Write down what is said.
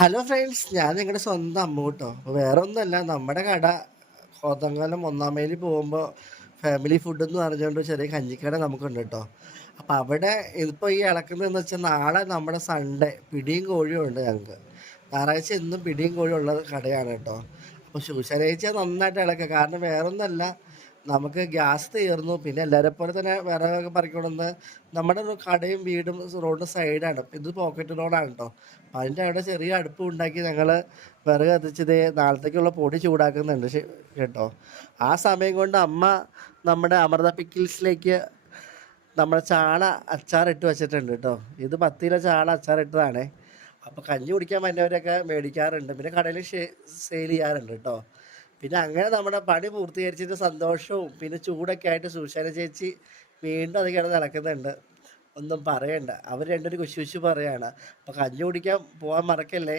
Hello friends, ഞാൻ നിങ്ങളുടെ സ്വന്തം അമ്മ കേട്ടോ. അപ്പോൾ വേറെ ഒന്നുമല്ല, നമ്മുടെ കട കോതമംഗലം 1-ാം മൈലിൽ പോകുമ്പോൾ ഫാമിലി ഫുഡ് എന്ന് പറഞ്ഞുകൊണ്ട് ചെറിയ കഞ്ഞിക്കട നമുക്കുണ്ട് കേട്ടോ. അപ്പോൾ അവിടെ ഇതിപ്പോൾ ഈ ഇളക്കുന്നതെന്ന് വെച്ചാൽ നാളെ നമ്മുടെ സൺഡേ പിടിയും കോഴിയും ഉണ്ട് ഞങ്ങൾക്ക്. ഞായറാഴ്ച എന്നും പിടിയും കോഴിയും ഉള്ള കടയാണ് കേട്ടോ. അപ്പോൾ ശനിയാഴ്ച നന്നായിട്ട് ഇളക്കുക, കാരണം വേറൊന്നുമല്ല, നമുക്ക് ഗ്യാസ് തീർന്നു. പിന്നെ എല്ലാവരെ പോലെ തന്നെ വിറകൊക്കെ പറിക്കൊണ്ടുവന്ന് നമ്മുടെ ഒരു കടയും വീടും റോഡിന് സൈഡാണ്. ഇത് പോക്കറ്റ് റോഡാണ് കേട്ടോ. അതിൻ്റെ അവിടെ ചെറിയ അടുപ്പ് ഉണ്ടാക്കി ഞങ്ങൾ വിറക് കത്തിച്ചത് നാളത്തേക്കുള്ള പൊടി ചൂടാക്കുന്നുണ്ട് കേട്ടോ. ആ സമയം കൊണ്ട് അമ്മ നമ്മുടെ അമൃത പിക്കിൾസിലേക്ക് നമ്മുടെ ചാള അച്ചാറിട്ട് വെച്ചിട്ടുണ്ട് കേട്ടോ. ഇത് 10 കിലോ ചാള അച്ചാറിട്ടതാണേ. അപ്പോൾ കഞ്ഞി കുടിക്കാൻ വരുന്നവരൊക്കെ മേടിക്കാറുണ്ട്, പിന്നെ കടയിൽ സെയിൽ ചെയ്യാറുണ്ട് കേട്ടോ. പിന്നെ അങ്ങനെ നമ്മുടെ പണി പൂർത്തീകരിച്ചിട്ട് സന്തോഷവും പിന്നെ ചൂടൊക്കെ ആയിട്ട് സുഷാന ചേച്ചി വീണ്ടും അത് കിടന്ന് നടക്കുന്നുണ്ട്. ഒന്നും പറയണ്ട, അവർ രണ്ടൊരു കുശി പറയാണ്. അപ്പോൾ കഞ്ഞി കുടിക്കാൻ പോകാൻ മറക്കല്ലേ.